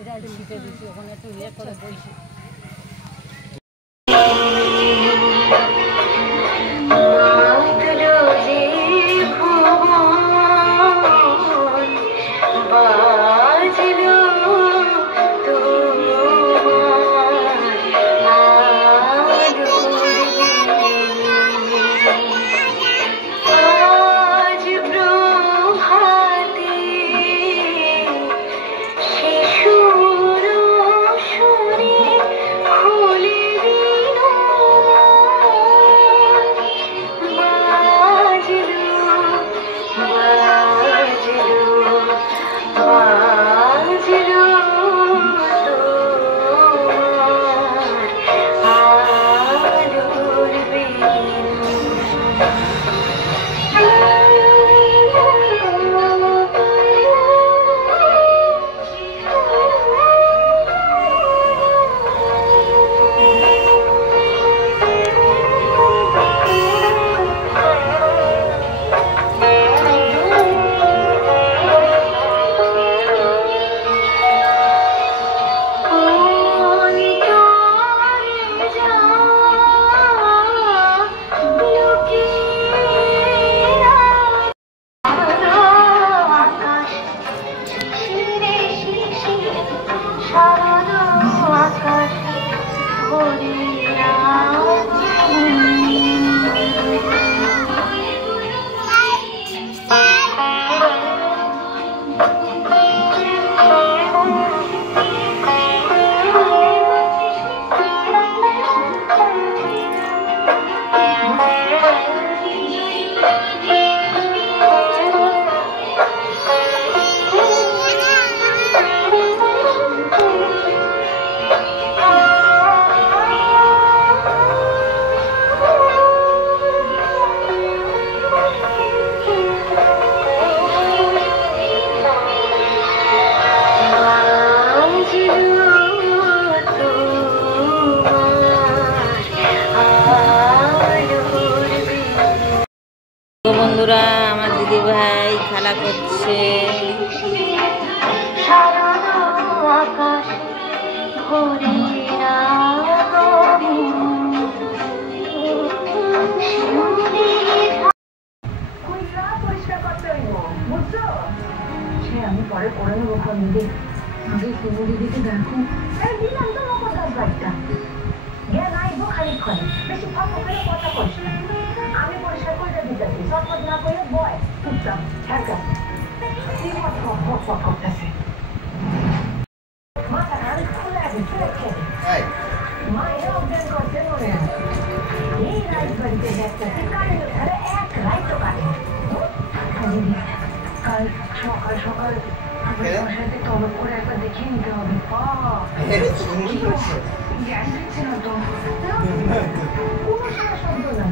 এটা লিখে দিচ্ছি ওখানে একটু ইয়ে করে বইছি বন্ধুরা আমার দিদি ভাই খেলা করছে আমি পরে করে নেবো আগে কোনো দিদিকে দেখো দিলাম তো নকদার বাইকটা জ্ঞান আইবো খানিক্ষণে বেশি ফাঁকা করে কথা কইস না আমি পরিষ্কার করে দিতেছি সৎপথ না করে বয় চুপচাপ ঠেকা করতেছে মাথা কান খুলে আছে রেখে মায়ের অজ্ঞান করতে মনে আছে এই রাইট বাড়িতে দেখতেছি কারেন্টের ধারে এক রাইট কাটে কাল সকাল সকাল সাথে তলব করে একবার দেখিয়ে নিতে হবে জ্ঞান দিচ্ছে না তো কোনো শব্দ নাই